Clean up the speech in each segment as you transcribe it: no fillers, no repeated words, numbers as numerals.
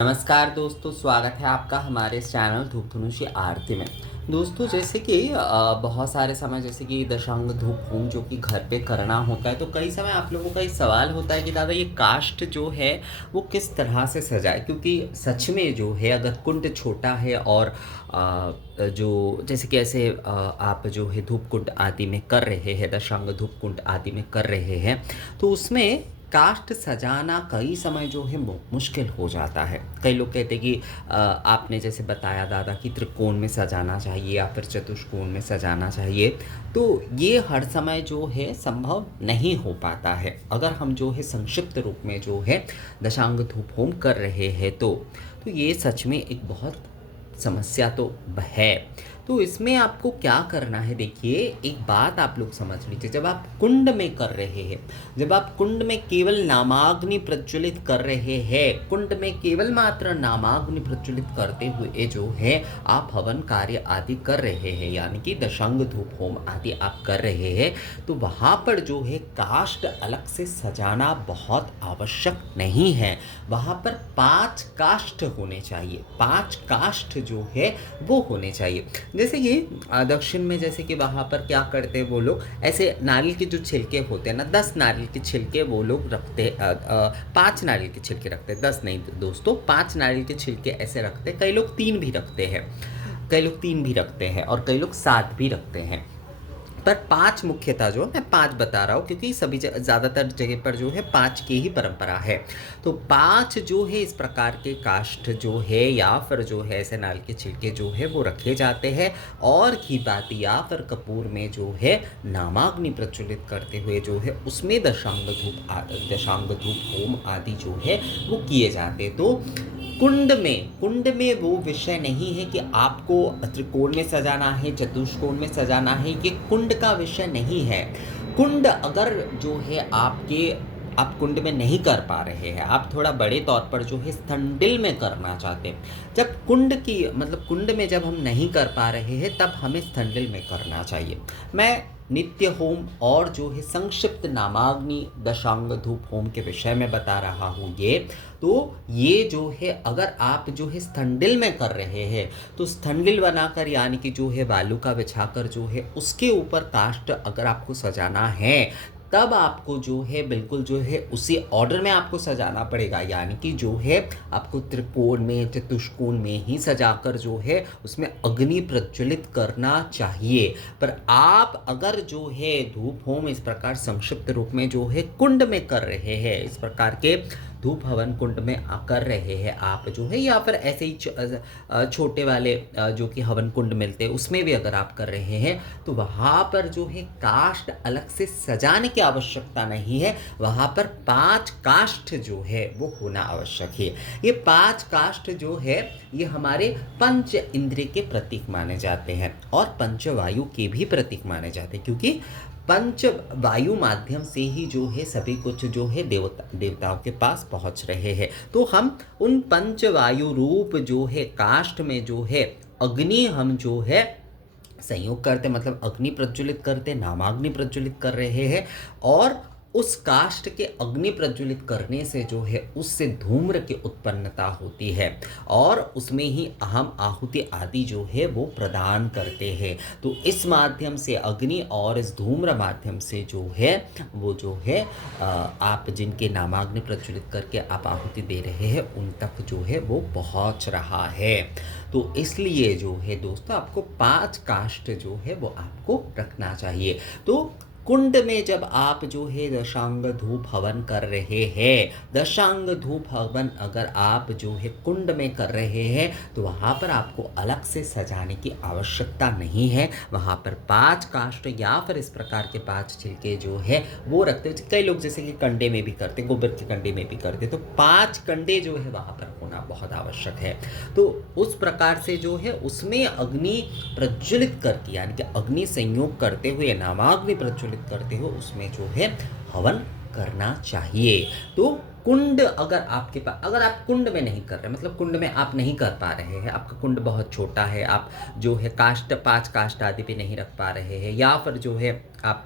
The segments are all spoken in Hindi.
नमस्कार दोस्तों, स्वागत है आपका हमारे इस चैनल धूप धनुषी आरती में। दोस्तों जैसे कि बहुत सारे समय जैसे कि दशांग धूप होम जो कि घर पे करना होता है, तो कई समय आप लोगों का ये सवाल होता है कि दादा ये काष्ठ जो है वो किस तरह से सजाए, क्योंकि सच में जो है अगर कुंड छोटा है और जो जैसे कि ऐसे आप जो है धूप कुंड आदि में कर रहे हैं, दशांग धूप कुंड आदि में कर रहे हैं, तो उसमें काष्ठ सजाना कई समय जो है मुश्किल हो जाता है। कई लोग कहते हैं कि आपने जैसे बताया दादा कि त्रिकोण में सजाना चाहिए या फिर चतुष्कोण में सजाना चाहिए, तो ये हर समय जो है संभव नहीं हो पाता है। अगर हम जो है संक्षिप्त रूप में जो है दशांग धूप होम कर रहे हैं तो ये सच में एक बहुत समस्या तो है। तो इसमें आपको क्या करना है, देखिए एक बात आप लोग समझ लीजिए। जब आप कुंड में कर रहे हैं, जब आप कुंड में केवल नामाग्नि प्रज्वलित कर रहे हैं, कुंड में केवल मात्र नामाग्नि प्रज्वलित करते हुए जो है आप हवन कार्य आदि कर रहे हैं, यानी कि दशांग धूप होम आदि आप कर रहे हैं, तो वहाँ पर जो है काष्ठ अलग से सजाना बहुत आवश्यक नहीं है। वहाँ पर 5 काष्ठ होने चाहिए, 5 काष्ठ जो है वो होने चाहिए। जैसे कि दक्षिण में जैसे कि वहाँ पर क्या करते हैं वो लोग, ऐसे नारियल के जो छिलके होते हैं ना, 10 नारियल के छिलके वो लोग रखते, 5 नारियल के छिलके रखते हैं, 10 नहीं दोस्तों, 5 नारियल के छिलके ऐसे रखते हैं। कई लोग 3 भी रखते हैं, कई लोग 3 भी रखते हैं और कई लोग 7 भी रखते हैं। पर 5 मुख्यतः जो मैं 5 बता रहा हूँ, क्योंकि सभी ज़्यादातर जगह पर जो है 5 की ही परंपरा है। तो 5 जो है इस प्रकार के काष्ठ जो है या फिर जो है ऐसे नारियल के छिलके जो है वो रखे जाते हैं, और घी बाती या फिर कपूर में जो है नामाग्नि प्रज्वलित करते हुए जो है उसमें दशांग धूप होम आदि जो है वो किए जाते हैं। तो कुंड में वो विषय नहीं है कि आपको त्रिकोण में सजाना है, चतुष्कोण में सजाना है, ये कुंड का विषय नहीं है। कुंड अगर जो है आप कुंड में नहीं कर पा रहे हैं, आप थोड़ा बड़े तौर पर जो है स्थंडिल में करना चाहते हैं, जब कुंड में जब हम नहीं कर पा रहे हैं तब हमें स्थंडिल में करना चाहिए। मैं नित्य होम और जो है संक्षिप्त नामाग्नि दशांग धूप होम के विषय में बता रहा हूँ। ये जो है अगर आप जो है स्थंडिल में कर रहे हैं, तो स्थंडिल बनाकर यानी कि जो है बालू का बिछाकर जो है उसके ऊपर काष्ठ अगर आपको सजाना है, तब आपको जो है बिल्कुल जो है उसी ऑर्डर में आपको सजाना पड़ेगा, यानी कि जो है आपको त्रिकोण में चतुष्कोण में ही सजाकर जो है उसमें अग्नि प्रज्वलित करना चाहिए। पर आप अगर जो है धूप होम इस प्रकार संक्षिप्त रूप में जो है कुंड में कर रहे हैं, इस प्रकार के धूप हवन कुंड में कर रहे हैं आप जो है, या फिर ऐसे ही छोटे वाले जो कि हवन कुंड मिलते हैं उसमें भी अगर आप कर रहे हैं, तो वहाँ पर जो है काष्ठ अलग से सजाने की आवश्यकता नहीं है। वहाँ पर 5 काष्ठ जो है वो होना आवश्यक है। ये 5 काष्ठ जो है ये हमारे पंच इंद्रिय के प्रतीक माने जाते हैं और पंचवायु के भी प्रतीक माने जाते हैं, क्योंकि पंच वायु माध्यम से ही जो है सभी कुछ जो है देवताओं के पास पहुंच रहे हैं। तो हम उन पंच वायु रूप जो है काष्ठ में जो है अग्नि हम जो है संयोग करते, मतलब अग्नि प्रज्वलित करते, नामाग्नि प्रज्वलित कर रहे हैं, और उस काष्ठ के अग्नि प्रज्वलित करने से जो है उससे धूम्र की उत्पन्नता होती है और उसमें ही हम आहुति आदि जो है वो प्रदान करते हैं। तो इस माध्यम से अग्नि और इस धूम्र माध्यम से जो है वो जो है आप जिनके नामाग्नि प्रज्वलित करके आप आहुति दे रहे हैं उन तक जो है वो पहुंच रहा है। तो इसलिए जो है दोस्तों आपको 5 काष्ठ जो है वो आपको रखना चाहिए। तो कुंड में जब आप जो है दशांग धूप हवन कर रहे हैं, दशांग धूप हवन अगर आप जो है कुंड में कर रहे हैं, तो वहाँ पर आपको अलग से सजाने की आवश्यकता नहीं है। वहाँ पर 5 काष्ठ या फिर इस प्रकार के 5 छिलके जो है वो रखते हैं। कई लोग जैसे कि कंडे में भी करते, गोबर के कंडे में भी करते, तो 5 कंडे जो है वहाँ पर होना बहुत आवश्यक है। तो उस प्रकार से जो है उसमें अग्नि प्रज्वलित करके यानी कि अग्नि संयोग करते हुए नामाग्नि प्रज्वलित करते हो उसमें जो है हवन करना चाहिए। तो कुंड अगर आपके पास, अगर आप कुंड में नहीं कर रहे, मतलब कुंड में आप नहीं कर पा रहे हैं, आपका कुंड बहुत छोटा है, आप जो है काष्ठ 5 काष्ठ आदि पे नहीं रख पा रहे हैं, या फिर जो है आप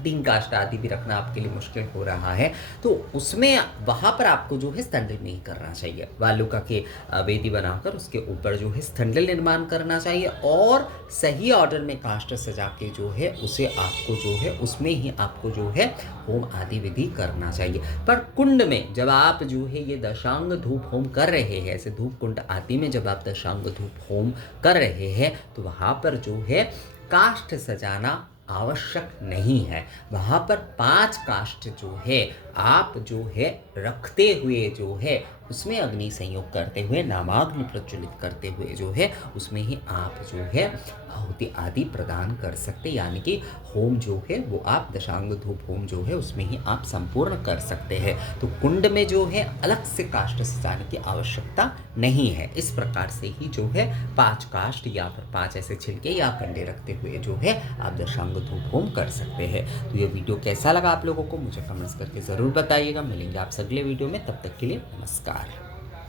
तीन काष्ठ आदि भी रखना आपके लिए मुश्किल हो रहा है, तो उसमें वहाँ पर आपको जो है स्थंडिल नहीं करना चाहिए। वालुका के वेदी बनाकर उसके ऊपर जो है स्थंडिल निर्माण करना चाहिए और सही ऑर्डर में काष्ठ सजा के जो है उसे आपको जो है उसमें ही आपको जो है होम आदि विधि करना चाहिए। पर कुंड में जब आप जो है ये दशांग धूप होम कर रहे हैं, ऐसे धूप कुंड आदि में जब आप दशांग धूप होम कर रहे हैं, तो वहाँ पर जो है काष्ठ सजाना आवश्यक नहीं है। वहाँ पर 5 काष्ठ जो है आप जो है रखते हुए जो है उसमें अग्नि संयोग करते हुए नामाग्नि प्रज्वलित करते हुए जो है उसमें ही आप जो है आहुति आदि प्रदान कर सकते, यानी कि होम जो है वो आप दशांग धूप होम जो है उसमें ही आप संपूर्ण कर सकते हैं। तो कुंड में जो है अलग से काष्ठ सजाने की आवश्यकता नहीं है। इस प्रकार से ही जो है 5 काष्ठ या फिर 5 ऐसे छिलके या कंडे रखते हुए जो है आप दशांग धूप होम कर सकते हैं। तो ये वीडियो कैसा लगा आप लोगों को मुझे कमेंट्स करके ज़रूर बताइएगा। मिलेंगे आपसे अगले वीडियो में, तब तक के लिए नमस्कार।